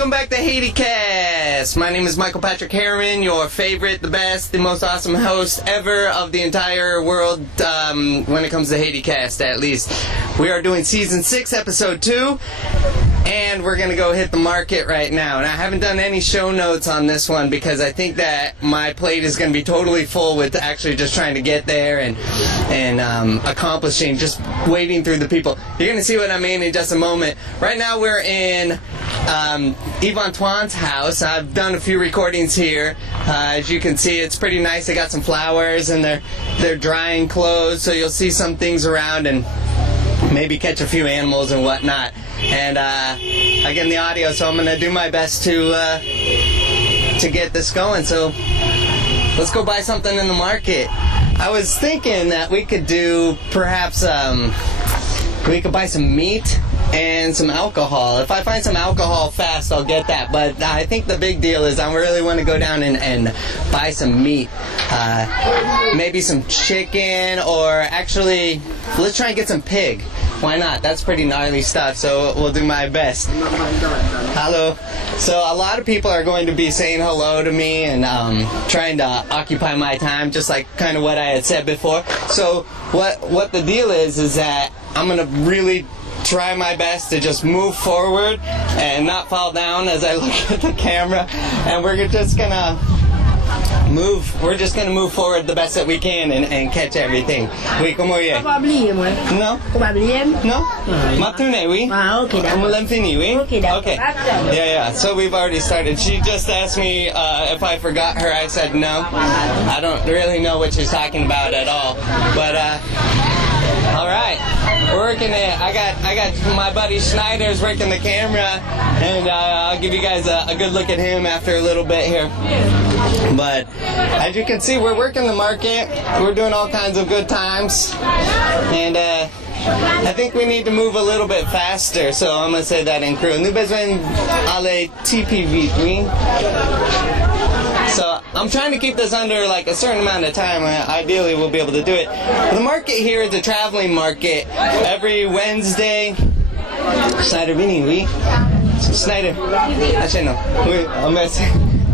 Welcome back to HaitiCast. My name is Michael Patrick Herriman, your favorite, the best, the most awesome host ever of the entire world when it comes to HaitiCast, at least. We are doing Season 6, Episode 2, and we're going to go hit the market right now. And I haven't done any show notes on this one because I think that my plate is going to be totally full with actually just trying to get there and accomplishing, just wading through the people. You're going to see what I mean in just a moment. Right now we're in Yves Antoine's house. I've done a few recordings here. As you can see, it's pretty nice. They got some flowers and they're drying clothes, so you'll see some things around and maybe catch a few animals and whatnot. And again, the audio, so I'm going to do my best to get this going. So let's go buy something in the market. I was thinking that we could do perhaps we could buy some meat and some alcohol. If I find some alcohol fast, I'll get that. But I think the big deal is I really want to go down and buy some meat. Maybe some chicken, or actually, let's try and get some pig. Why not? That's pretty gnarly stuff, so we'll do my best. Hello. So a lot of people are going to be saying hello to me and trying to occupy my time, just like kind of what I had said before. So what the deal is that I'm going to really try my best to just move forward and not fall down as I look at the camera, and we're just gonna move forward the best that we can and catch everything. Oui, comment est? No? No? Matune, oui? Okay. Oui? Okay. Yeah. So we've already started. She just asked me if I forgot her. I said no. I don't really know what she's talking about at all. But all right, we're working it. I got my buddy Schneider's working the camera, and I'll give you guys a good look at him after a little bit here. But as you can see, we're working the market. We're doing all kinds of good times, and I think we need to move a little bit faster. So I'm gonna say that in crew. Nous besoin aller TP vite, oui? So I'm trying to keep this under like a certain amount of time. Ideally, we'll be able to do it. The market here is a traveling market. Every Wednesday. Schneider, vini, oui? Schneider. Actually, no. Oui, I'm messing.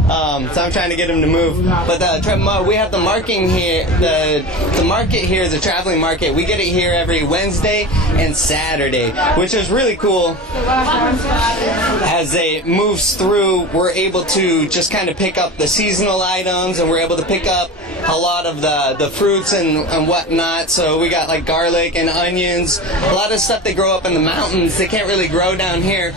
So I'm trying to get him to move. But we have the market here. The market here is a traveling market. We get it here every Wednesday and Saturday, which is really cool. As it moves through, we're able to just kind of pick up the seasonal items, and we're able to pick up a lot of the fruits and whatnot. So we got like garlic and onions, a lot of stuff that grow up in the mountains. They can't really grow down here.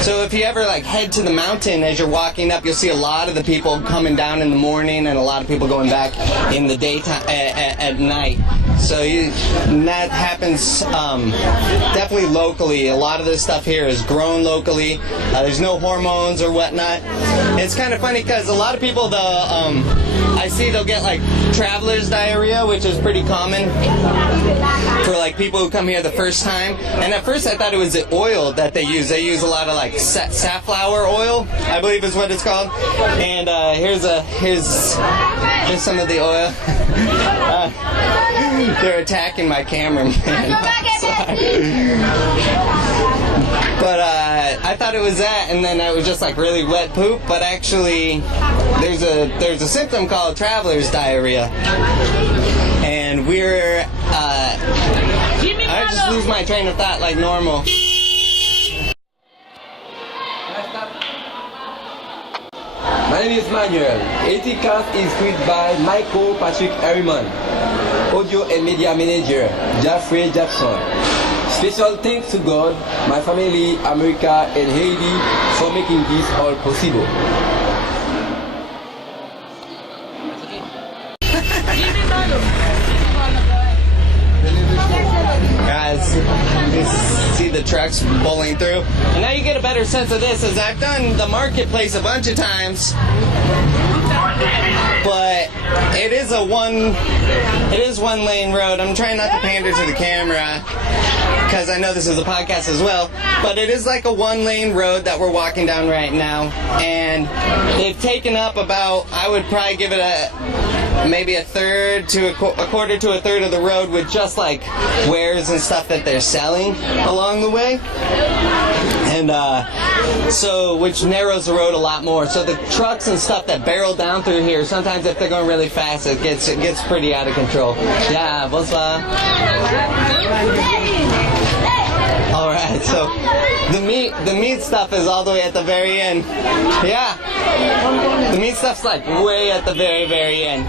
So if you ever like head to the mountain as you're walking up, you'll see a lot of the people coming down in the morning and a lot of people going back in the daytime at night. So that happens definitely locally. A lot of this stuff here is grown locally. There's no hormones or whatnot. It's kind of funny because a lot of people, I see they'll get like traveler's diarrhea, which is pretty common for like people who come here the first time. And at first I thought it was the oil that they use. They use a lot of like safflower oil, I believe is what it's called. And here's some of the oil. They're attacking my cameraman. But I thought it was that, and then it was just like really wet poop. But actually, there's a symptom called traveler's diarrhea, and I just lose my train of thought like normal. My name is Manuel. HaitiCast is created by Michael Patrick Herriman, audio and media manager Jeffrey Jackson. Special thanks to God, my family, America, and Haiti for making this all possible. Guys, you see the trucks bowling through. And now you get a better sense of this, as I've done the marketplace a bunch of times. But it is one lane road. I'm trying not to pander to the camera because I know this is a podcast as well, but it is like a one lane road that we're walking down right now, and they've taken up about, I would probably give it maybe a quarter to a third of the road with just like wares and stuff that they're selling along the way. and so which narrows the road a lot more. So the trucks and stuff that barrel down through here, sometimes if they're going really fast, it gets pretty out of control. Yeah, bonsoir. All right, so the meat stuff is all the way at the very end. Yeah, the meat stuff's like way at the very end.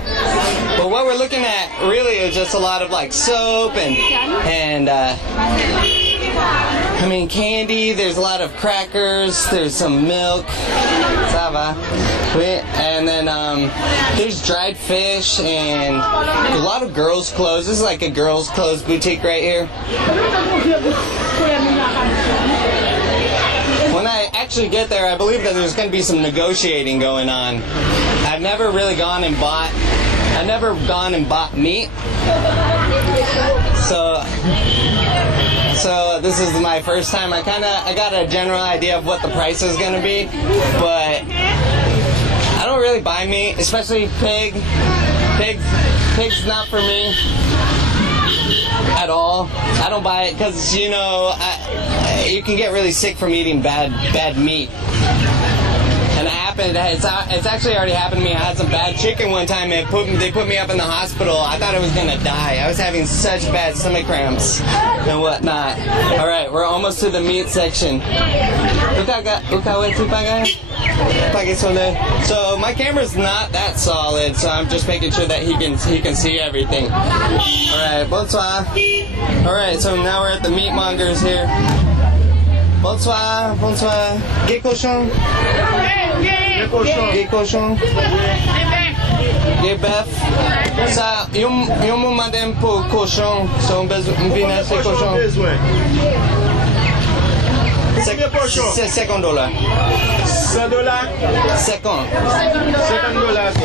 But what we're looking at really is just a lot of like soap and I mean candy. There's a lot of crackers. There's some milk. Sava. And then there's dried fish and a lot of girls' clothes. This is like a girls' clothes boutique right here. When I actually get there, I believe that there's going to be some negotiating going on. I've never really gone and bought meat. So this is my first time. I got a general idea of what the price is going to be, but I don't really buy meat, especially pig. Pig's not for me at all. I don't buy it because, you know, you can get really sick from eating bad meat. And it's actually already happened to me. I had some bad chicken one time and they put me up in the hospital. I thought I was going to die. I was having such bad stomach cramps and whatnot. All right, we're almost to the meat section. So my camera's not that solid, so I'm just making sure that he can see everything. All right, bonsoir. All right, so now we're at the meat mongers here. Bonsoir. Gay cochon. Gay beef. Ça, yon mou madame pour cochon. So, vinaigre de cochon. C'est $50. $50. $50.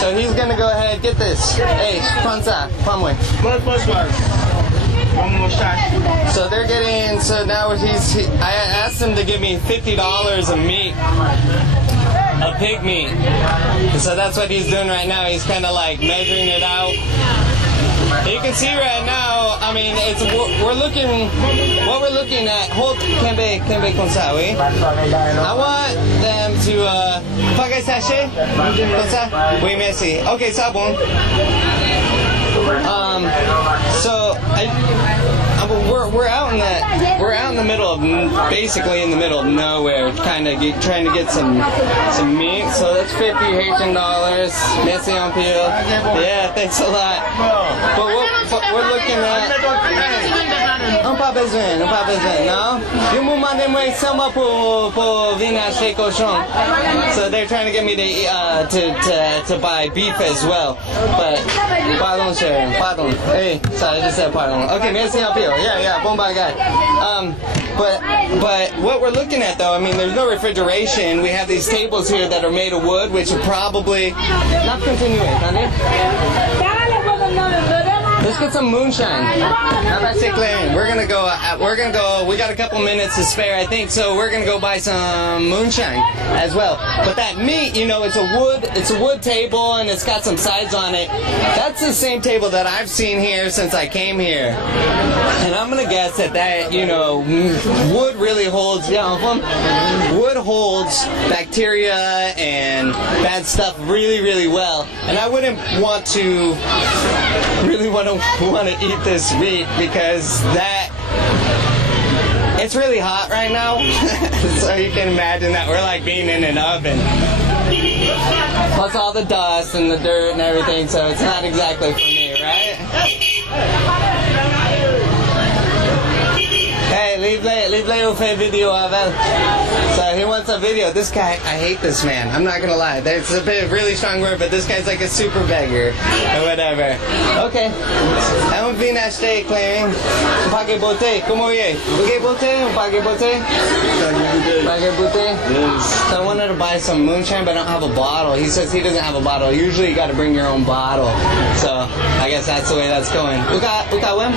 So he's gonna go ahead, get this. Hey, prends ça, prends-moi. So they're getting, so now I asked him to give me $50 of meat, of pig meat. So that's what he's doing right now. He's kind of like measuring it out. You can see right now, I mean, what we're looking at, hold, Kembe comme ça, oui? I want them to, paga sachet? Comme ça? Oui, merci. Okay, ça bon. So we're out in the middle of, basically in the middle of nowhere, kind of trying to get some meat. So that's $50 Haitian. Merci en pile. Yeah, thanks a lot. But what we're looking at. Pas besoin, no? You m'ont demandé moi seulement pour venir acheter cochon. So they're trying to get me to buy beef as well. But pardon, cher, pardon. Hey, sorry, I just said pardon. Okay, merci en pile. Yeah, bon bagay. But what we're looking at though, I mean, there's no refrigeration. We have these tables here that are made of wood, which are probably not continuing, honey. Let's get some moonshine. How about Ciclarian? We're gonna go, we got a couple minutes to spare, I think, so we're gonna go buy some moonshine as well. But that meat, you know, it's a wood table and it's got some sides on it. That's the same table that I've seen here since I came here. And I'm gonna guess that, you know, wood really holds, wood holds bacteria and bad stuff really, really well. And I wouldn't want to eat this meat because it's really hot right now. So you can imagine that we're like being in an oven. Plus all the dust and the dirt and everything, so it's not exactly for me, right? Hey, leave au fait video avec. So he wants a video. This guy, I hate this man. I'm not gonna lie. It's a bit really strong word, but this guy's like a super beggar or whatever. Okay. On vient acheter clearing. Paquet beauté. Comment est? Paquet beauté? Paquet beauté? Paquet beauté? Yes. So I wanted to buy some moonshine, but I don't have a bottle. He says he doesn't have a bottle. Usually you got to bring your own bottle. So I guess that's the way that's going. Uka wem?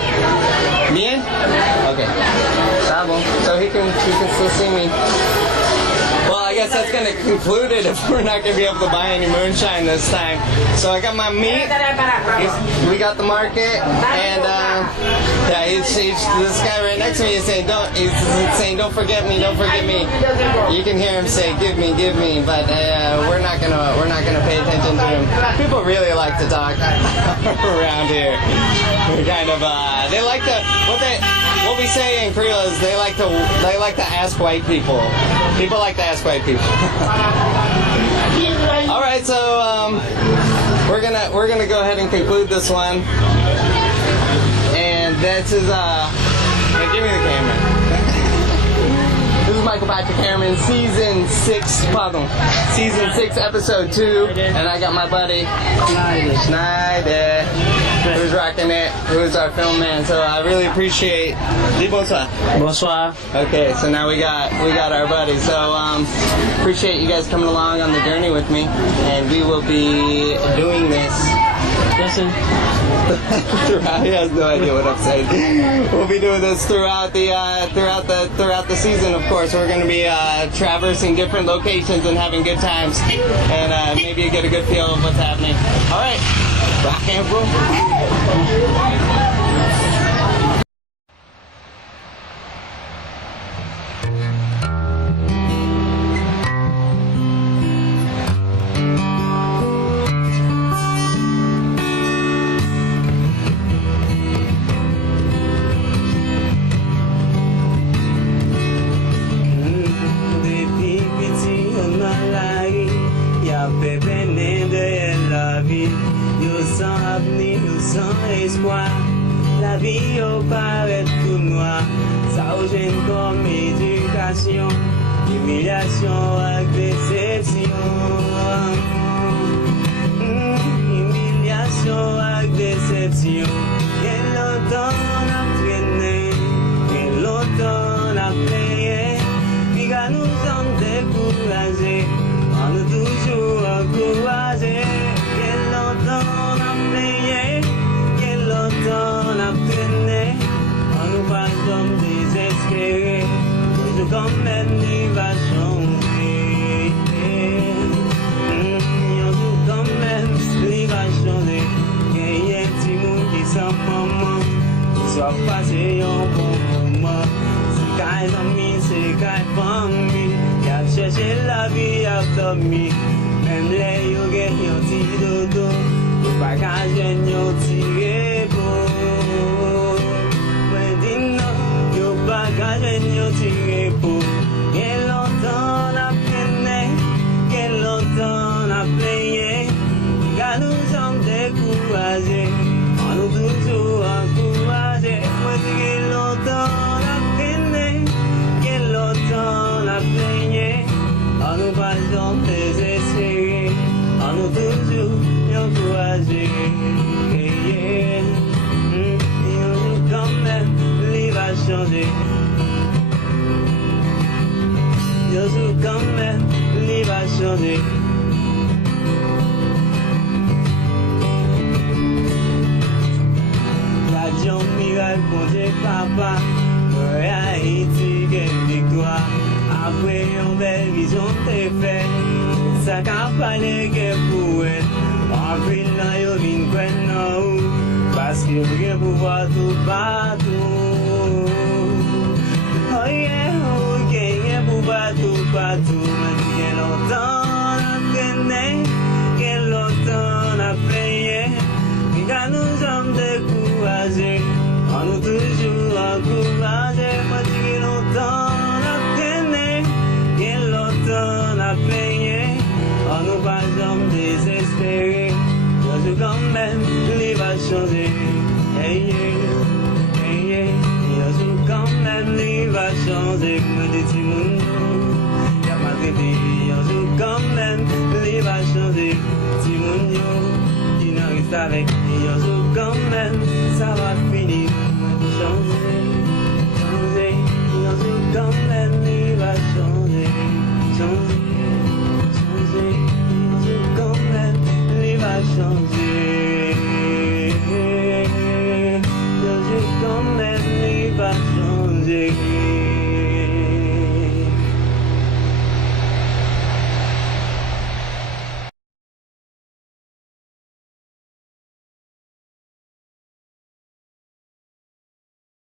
Bien? Okay. So he can still see me. Well, I I guess that's going to conclude it if we're not going to be able to buy any moonshine this time. So I got my meat. We got the market, and yeah, this guy right next to me is saying, don't forget me, don't forget me. You can hear him say, give me, but we're not gonna pay attention to him. People really like to talk around here. Kind of, they like to what we say in Creole is they like to ask white people. People like to ask white people. All right, so we're gonna go ahead and conclude this one, and this is hey, give me the camera. This is Michael Patrick Herriman, season 6, episode 2, and I got my buddy Schneider, who's rocking it, who's our film man. So I really appreciate. Dis bonsoir. Bonsoir. Okay, so now we got our buddy. So appreciate you guys coming along on the journey with me, and we will be doing this. Listen. He has no idea what I'm saying. We'll be doing this throughout the season. Of course, we're going to be traversing different locations and having good times, and maybe you get a good feel of what's happening. All right, rock and roll. La vie au paraît tout noir, ça au gêne comme éducation, humiliation avec déception. Humiliation avec déception. Quel longtemps on a traîné, quel longtemps on a payé, puis qu'à nous sommes découragés, on nous toujours encouragés. Quel longtemps on a payé, quel longtemps on a traîné, on nous va comme désespérés, toujours quand même il va changer. On joue quand même, il va changer. Il y a un petit monde qui s'en maman, qui soit passé un bon moment. C'est qu'un ami, c'est qu'un famille, qui a cherché la vie à dormir. Même les yoga, ils ont dit dodo. Pas qu'un jeune yo tiré beau. Mais dis non, yo pas qu'un jeune yo tiré beau. Quel longtemps on a peiné, quel longtemps on a payé. Car nous sommes découragés, on nous toujours encouragés. Moi dis quel longtemps on a peiné, quel longtemps on a payé. On nous pas jamais désespérés, on nous toujours encouragé, yeah. Quand même, il va changer. Jésus, quand même, il va changer. Radio miracle, bon Dieu, papa, pour Haïti, quelle victoire. Après une belle vision, t'es fait. Ça campagne est pour elle. En ville, yo vin kwen nan ou, parce que rien pouvoir tout partout. Oh yeah, oh yeah, pouvoir tout partout. Mais quel longtemps on a traîné, quel longtemps on a payé. Car nous sommes découragés, on nous toujours encouragés. Mais quel longtemps on a traîné, quel longtemps on a payé. On nous pas jamais désespérés, Jésus quand même, il va changer. Hey yeah, hey yeah, Jésus quand même, il va changer. Me dit mon nom, y'a pas de Jésus quand même, il va changer. Si mon nom, qui n'arrive avec Jésus quand même, ça va finir, changer.